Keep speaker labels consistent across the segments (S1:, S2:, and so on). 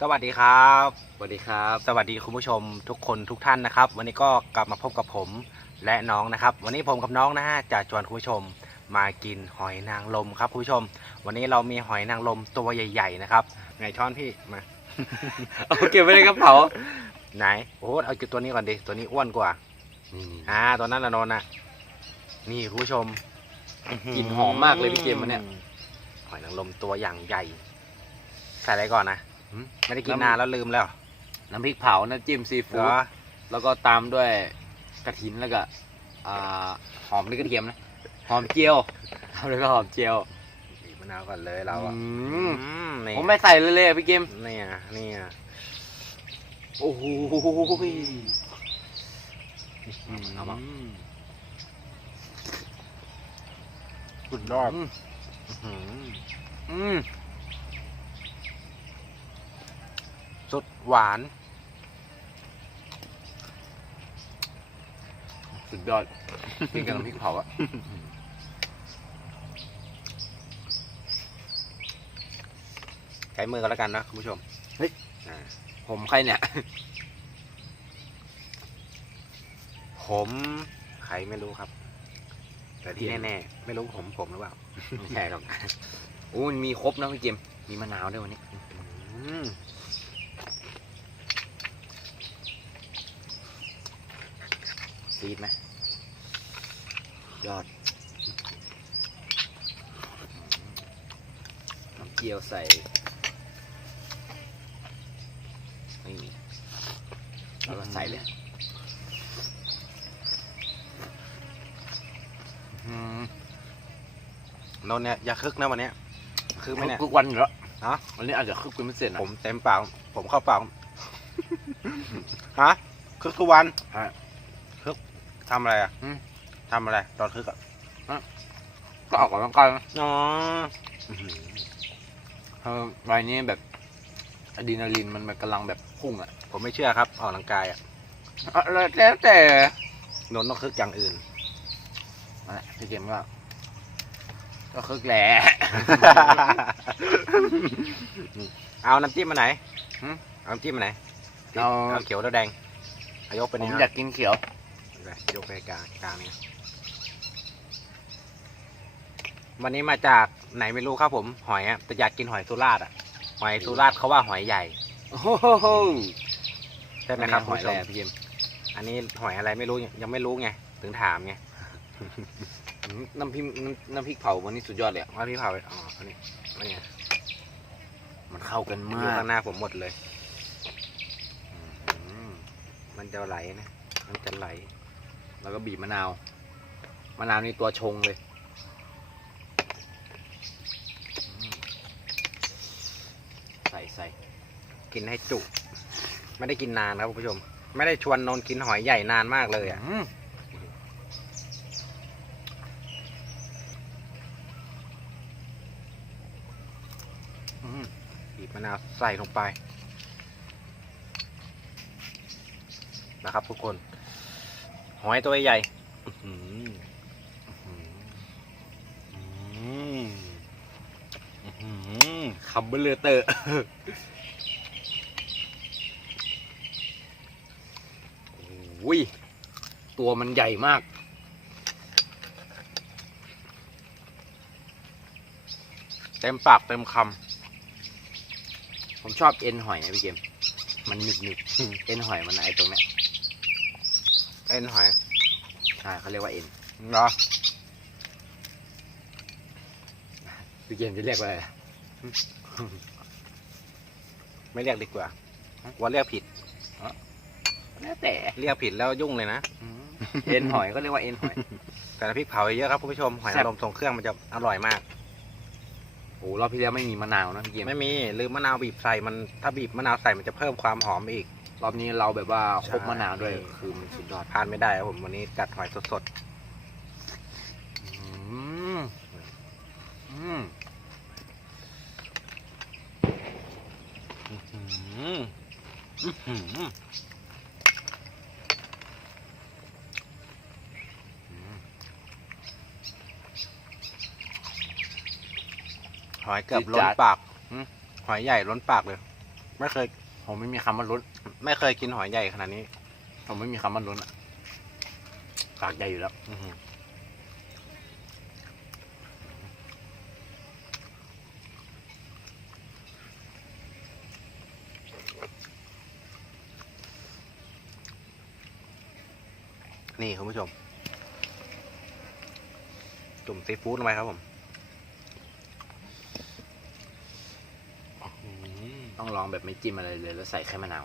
S1: สวัสดีครับ
S2: สวัสดีครับ
S1: สวัสดีคุณผู้ชมทุกคนทุกท่านนะครับ วันนี้ก็กลับมาพบกับผมและน้องนะครับ วันนี้ผมกับน้องนะฮะจะชวนคุณผู้ชมมากินหอยนางรมครับคุณผู้ชม วันนี้เรามีหอยนางรมตัวใหญ่ ๆ นะครับไหนช้อนพี่มา
S2: เอาเก็บไว้ในกระเป๋า
S1: ไหนโอ้โหเอาจุดตัวนี้ก่อนดิตัวนี้อ้วนกว่า
S2: นี่
S1: อ่าตัวนั้นละนนท์นะนี่คุณผู้ชม
S2: กลิ่นหอมมากเลยพี่เกมมันเนี่ย
S1: หอยนางรมตัวอย่างใหญ่ ใส่อะไรก่อนนะ
S2: หืม
S1: ไม่ได้กินนานแล้วลืมแล้ว
S2: น้ำพริกเผาน้ำจิ้มซี
S1: เหร
S2: ฟู้ด
S1: อ
S2: แล้วก็ตามด้วยกระถินแล้วก็อ่าหอมหรือกระเทียมนะหอมเจียวทำแล้วก็หอมเจียว
S1: บีบมะนาวก่อนเลยเราอะ
S2: อืม
S1: อืมนี่
S2: ผมไม่ใส่เลยเลยอะพี่เกม
S1: เนี่ยเนี่ย
S2: โอ้โหเอามา
S1: สุดยอด
S2: อืม
S1: อื้อ หือ
S2: อืม
S1: สุดหวาน
S2: สุดยอดกินกับน้ำพริกเผาอะ
S1: ใช้มือกันแล้วกันนะคุณผู้ชม
S2: เฮ้ย
S1: อ่า
S2: ผมใครเนี่ย
S1: ผมใครไม่รู้ครับ แต่ที่
S2: เย็น
S1: แน่ๆ ไม่รู้ผมผมหรือเปล่า
S2: ไม่ใช่หรอกโอ้ยมีครบนะพี่เกมมีมะนาวด้วยวันนี้
S1: อืม
S2: ซีดไหมยอด น้ำเจียวใส่นี่แล้วก็ใส่เลยอืม
S1: นนท์เนี่ยอย่าคึกนะวันเนี้ยคึกไหมเนี่ย
S2: ทุกวันอยู่แล้ว
S1: ฮะ
S2: วันนี้อาจจะคึกเป็นพิเศษนะ
S1: ผมเต็มปากผมเข้าปากฮะคึกทุกวัน
S2: ฮะ
S1: คึก ทำอะไรอะ
S2: อืม
S1: ทำอะไร ตอนคึกอะ
S2: ก็ออกกำลังกายนะ
S1: อ๋อ
S2: เออวัยนี้แบบอะดรีนาลีนมันมันกำลังแบบพุ่งอะ
S1: ผมไม่เชื่อครับ ออกกำลังกายอะ
S2: อะแล้วแล้วแต่
S1: นนท์ต้องคึกอย่างอื่น
S2: นั่นแหละพี่เกมก็ก็คึกแหละ
S1: เอาน้ำจิ้มมาไหน
S2: หืม
S1: เอาน้ำจิ้มมาไหน
S2: เอา
S1: เอาเขียวแล้วแดงเอายกไป
S2: ผ
S1: นี่
S2: ม
S1: ครับ
S2: อยากกินเขียว
S1: ยกไปกลางกลางนี่วันนี้มาจากไหนไม่รู้ครับผม หอยอะแต่อยากกินหอยสุราษฎร์อะ หอยสุราษฎร์เขาว่าหอยใหญ่
S2: โอ้โห
S1: ใช่ไหมครับ
S2: หอย
S1: ณ
S2: แห
S1: ผู้ช
S2: ละ
S1: ม
S2: พี่เกม
S1: อันนี้หอยอะไรไม่รู้ยังไม่รู้ไงถึงถามไง
S2: อืมน้ำพริกน้ำน้ำพริกเผาวันนี้สุดยอดเลยอะ
S1: ว่าพี่เผาไปอ๋ออันนี้อันนี้
S2: มันเข้ากัน
S1: อยู่
S2: มาก
S1: ข้างหน้าผมหมดเลย
S2: อืม
S1: มันจะไหลนะ มันจะไหล
S2: แล้วก็บีบมะนาว มะนาวนี่ตัวชงเลยอืมใส่ใส่
S1: กินให้จุ ไม่ได้กินนานครับคุณผู้ชม ไม่ได้ชวนนนท์กินหอยใหญ่นานมากเลยอะ
S2: อืม
S1: อืมบีบมะนาวใส่ลงไปนะครับทุกคน หอยตัวใหญ่
S2: คำเบลอเตอร์โอ้ย ตัวมันใหญ่มาก
S1: เต็มปากเต็มคำ
S2: ผมชอบเอ็นหอยนะพี่เกม มันหนึบหนึบเอ็นหอยมันไอตรงเนี้ย
S1: เอ็นหอย
S2: ใช่เขาเรียกว่าเอ็น
S1: เหรอ
S2: พี่เกมจะเรียกว่าอะไร
S1: ไม่เรียกดีกว่าว่าเรียกผิด
S2: แล้วแต่
S1: เรียกผิดแล้วยุ่งเลยนะ
S2: อืมเอ็นหอยก็เรียกว่าเอ็นหอย
S1: แต่น้ำพริกเผาเยอะครับคุณผู้ชมหอย
S2: แซ่บ
S1: นางรมทรงเครื่องมันจะอร่อยมาก
S2: โอ้รอบที่แล้วไม่มีมะนาวนะพี่เกม
S1: ไม่มีหรือมะนาวบีบใส่มันถ้าบีบมะนาวใส่มันจะเพิ่มความหอมไปอีก
S2: รอบนี้เราแบบว่า
S1: ใช่
S2: ครบมะนาวด้วยคือมันสุดยอด
S1: พลาดไม่ได้ครับผมวันนี้จัดหอยสด
S2: อืมอืม
S1: ๆอื้อหืออื้อหือหอยเกือบล้นปากหึหอยใหญ่ล้นปากเลย ไม่เคย
S2: ผมไม่มีคำว่าล้น
S1: ไม่เคยกินหอยใหญ่ขนาดนี้
S2: ผมไม่มีคำว่าล้นอะปากใหญ่อยู่แล้ว
S1: อื้อหือนี่คุณผู้ชม จุ่มซีฟู้ดลงไปครับผม
S2: ต้องลองแบบไม่จิ้มอะไรเลยแล้วใส่แค่มะนาว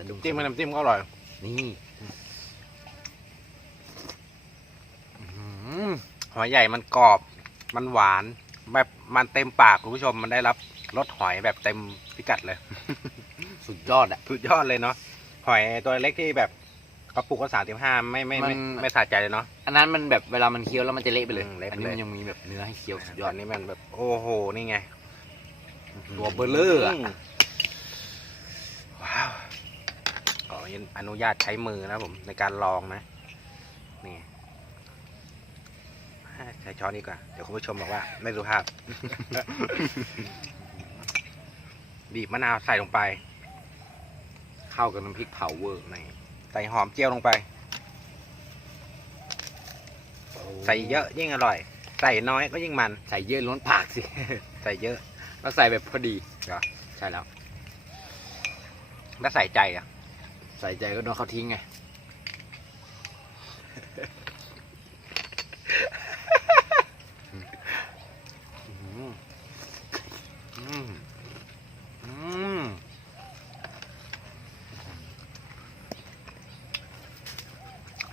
S2: สะดุ้ง
S1: จิ้มกับน้ำจิ้มก็อร่อย
S2: นี่
S1: อื้อหือหอยใหญ่มันกรอบ มันหวาน แบบมันเต็มปากคุณผู้ชมมันได้รับรสหอยแบบเต็มพิกัดเลย
S2: สุดยอดอะ
S1: สุดยอดเลยเนาะหอยตัวเล็กที่แบบกระปุกก็สามสิบห้าไม่ไม่ไม่
S2: มัน
S1: ไม่สะใจเลยเนาะ
S2: อันนั้นมันแบบเวลามันเคี้ยวแล้วมันจะเละไปเลย
S1: อืมเละไป
S2: อันนี้
S1: เลย
S2: มันยังมีแบบเนื้อให้เคี้ยวสุดย
S1: ย
S2: อ
S1: อ
S2: ด
S1: ดนี้มันแบบโอ้โหนี่ไง
S2: ตัวเบลเลอร์อะ
S1: มว้าวข ออนุญาตใช้มือนะผมในการลองนะนี่ใช้ช้อนดีกว่า เดี๋ยวคุณผู้ชมบอกว่า ไม่สุภาพ บีบมะนาวใส่ลงไป
S2: เข้ากับน้ำพริกเผาเวอร์
S1: นี่ใส่หอมเจียวลงไป ใส่เยอะยิ่งอร่อย ใส่น้อยก็ยิ่งมัน
S2: ใส่เยอะล้นปากสิ
S1: ใส่เยอะ
S2: แล้วใส่แบบพอดี
S1: เหรอ
S2: ใช่แล้ว
S1: แล้วใส่ใจอะ
S2: ใส่ใจก็โดนเขาทิ้งไง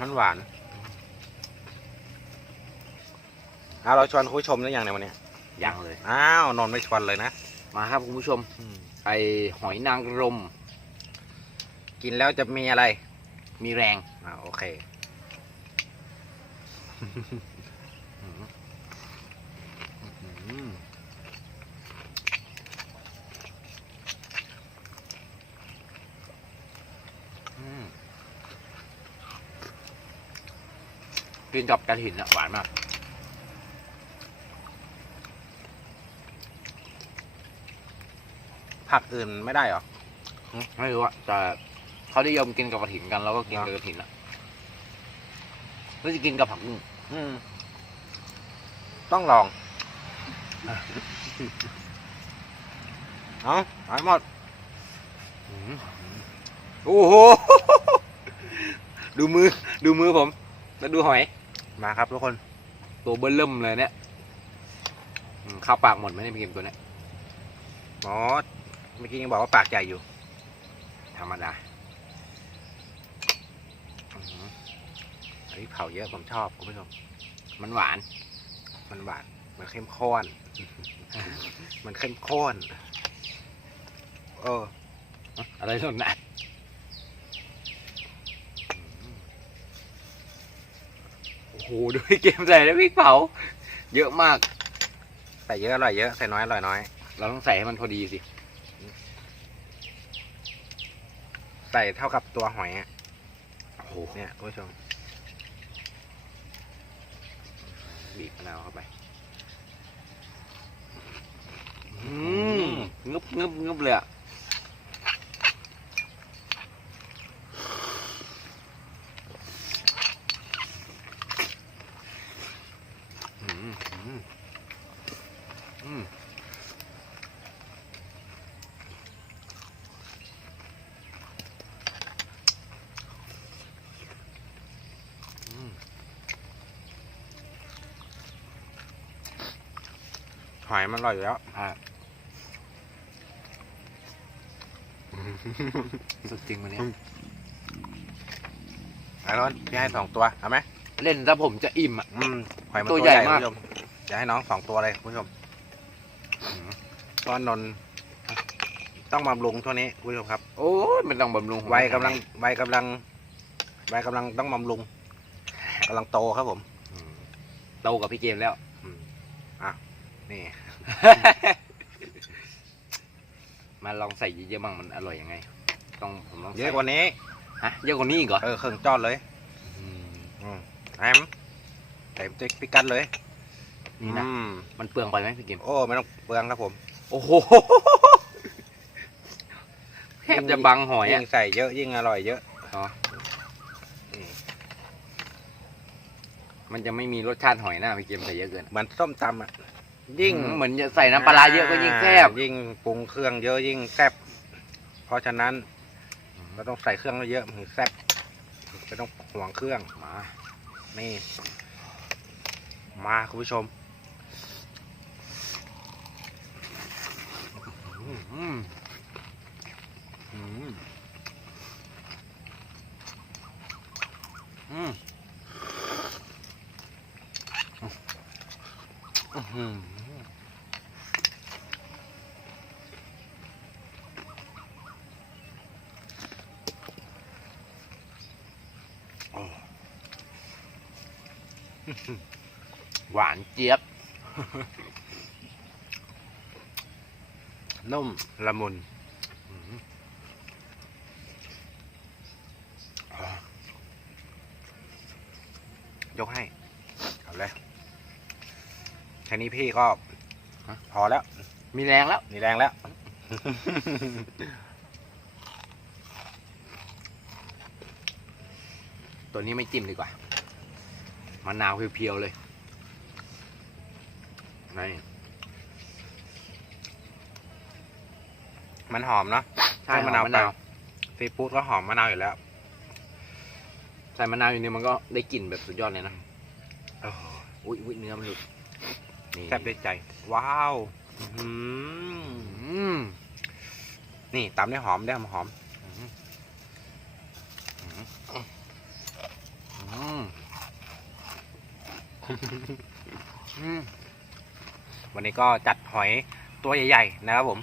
S1: มันหวานเอาเราชวนคุณผู้ชมหรือยังในวันนี้
S2: ยังเลย
S1: อ้าวนอนท์ไม่ชวนเลยนะ
S2: มาครับคุณผู้ชม ไอหอยนางรม
S1: กินแล้วจะมีอะไร
S2: มีแรง
S1: อ่าโอเค
S2: กินกับกระถินอะหวานมาก
S1: ผักอื่นไม่ได้เหรอ
S2: ไม่รู้อะแต่ เขานิยมกินกับกระถินกันแล้วก็กินกับกระถินอะแล้วจะกินกับผักบุ้ง
S1: อืมต้องลองเอาหายหมด
S2: โอ้โห ดูมือ ดูมือผม แล้วดูหอย
S1: มาครับทุกคน
S2: ตัวเบิ้ลเริ่มเลยเนี่ยอืมข้าวปากหมดไหมเนี่ยพี่เกมตัวเนี้ย
S1: หมอเมื่อกี้ยังบอกว่าปากใหญ่อยู่
S2: ธรรมดา
S1: อื้อหือ อันนี้เผาเยอะผมชอบคุณผู้ชม
S2: มันหวาน
S1: มันหวาน มันเข้มข้น มันเข้มข้น เออ
S2: อะไรส่วนไหนะโอ้โหดูพี่เกมใส่แล้วพริกเผา เยอะมาก
S1: ใส่เยอะอร่อยเยอะ ใส่น้อยอร่อยน้อย
S2: เราต้องใส่ให้มันพอดีสิ
S1: ใส่เท่ากับตัวหอยอะ
S2: โอ้โห
S1: เนี่ยคุณผู้ชม
S2: บีบมะนาวเข้าไป
S1: อืม
S2: งึบงึบงึบเลยอะอืม
S1: อืมอืมอืม หอยมันอร่อยอยู่แล้ว
S2: อะสุดจริงวันนี้
S1: ไอ้ร้อนพี่ให้สองตัวเอาไหม
S2: เล่นถ้าผมจะอิ่มอะ
S1: อืมหอยมัน
S2: ตั
S1: ตัว
S2: ว
S1: ให
S2: ใหญ่
S1: ญ่
S2: มาก
S1: คุณผู้ชมอย่าให้น้องสองตัวเลยคุณผู้ชมตอนนนท์ต้องบำรุงช่วงนี้คุณผู้ชมครับ
S2: โอ้ยไม่ต้องบำรุงผม
S1: วัยกำลังวัยกำลังวัยกำลังต้องบำรุงกำลังโตครับผม
S2: อืมโตกับพี่เกมแล้ว
S1: อืมอะ นี่
S2: มาลองใส่เยอะๆบ้างมันอร่อยยังไง ต้องผมต้องใส่
S1: เยอะกว่านี้
S2: ฮะเยอะกว่านี้อีกเหรอ
S1: เออเครื่องจอดเลย
S2: ม
S1: อืมแอมใส่ติ๊กพิกัดเลย
S2: นี่นะ
S1: อืม
S2: มันเปลืองไปไหมพี่เกม
S1: โอ้ไม่ต้องเปลืองครับผม
S2: โอ้โหแทบจะบังหอย
S1: ยิ่
S2: อะ
S1: งใส่เยอะยิ่งอร่อยเยอะ
S2: อ๋อ
S1: อืม
S2: มันจะไม่มีรสชาติหอยหน้าพี่เกมใส่เยอะเกิน
S1: เหมือนส้มตำอะ ยิ่ง
S2: เหมือนจะใส่น้ำปลาร้าเยอะก็ยิ่งแซ่บ
S1: อ่ายิ่งปรุงเครื่องเยอะยิ่งแซ่บ เพราะฉะนั้นเราต้องใส่เครื่องเยอะๆถึงแซ่บไม่ต้องห่วงเครื่อง
S2: มา
S1: นี่ มาคุณผู้ชม
S2: อืมอืม
S1: อืม
S2: อืม
S1: อื้อหือโอ้
S2: หวานเจี๊ยบ
S1: นุ่มละมุน
S2: อืม
S1: ยกให้ เอาเลยแค่นี้พี่ก็ พอแล้ว
S2: มีแรงแล้ว
S1: มีแรงแล้ว
S2: ตัวนี้ไม่จิ้มดีกว่า มะนาวเพียวๆเลยนี่
S1: มันหอมเนาะ
S2: ใช่
S1: มะนาว
S2: มะนาว
S1: ซีฟู้ดก็หอมมะนาวอยู่แล้ว
S2: ใส่มะนาวอยู่นี่มันก็ได้กลิ่นแบบสุดยอดเลยนะ
S1: โอ้โห
S2: อุ้ยอุ้ยเนื้อมันหลุดนี่
S1: แซ่บด้วยใจ ว้าวอื้อหือ
S2: อืม
S1: นี่ตำได้หอมได้หอมหอม
S2: อืมอืมอืม
S1: วันนี้ก็จัดหอยตัวใหญ่ ๆ นะครับ ผม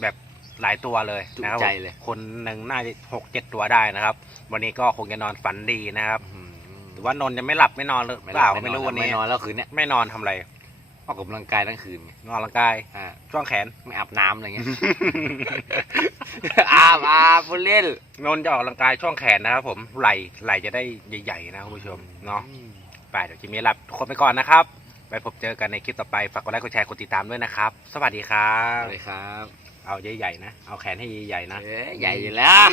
S1: แบบหลายตัวเลย
S2: จุ
S1: นะครับผม
S2: ใจเลย
S1: คนหนึ่งน่าจะหกเจ็ดตัวได้นะครับ วันนี้ก็คงจะนอนฝันดีนะครับ
S2: อืม
S1: หรือว่านนท์จะไม่หลับไม่นอนหรือ
S2: ไม่
S1: เปล่า
S2: หลับ
S1: ไม่รู้วันนี้
S2: ไม่นอนแล้วคืนเนี้ย
S1: ไม่นอนทำอะไร
S2: ออกกำลังกายทั้งคืนไง
S1: นอนกำลังกาย
S2: อ่า
S1: ช่วงแขน
S2: ไม่อาบน้ำอะไรเงี้ยอาบอาบพูดเล่น
S1: นนท์จะออกกำลังกายช่วงแขนนะครับผมไหลไหลจะได้ใหญ่ ๆ นะคุณผู้ชมเนาะ ไปเดี๋ยวจิมมี่ลาทุกคนไปก่อนนะครับไปพบเจอกันในคลิปต่อไปฝากกดไลค์กดแชร์กดติดตามด้วยนะครับ สวัสดีครั
S2: ส
S1: บ
S2: วัสดีครับ
S1: เอาใหญ่ๆนะ เอาแขนให้ใหญ่ๆนะ
S2: เอ้ยใหญ่อยู่แล้ว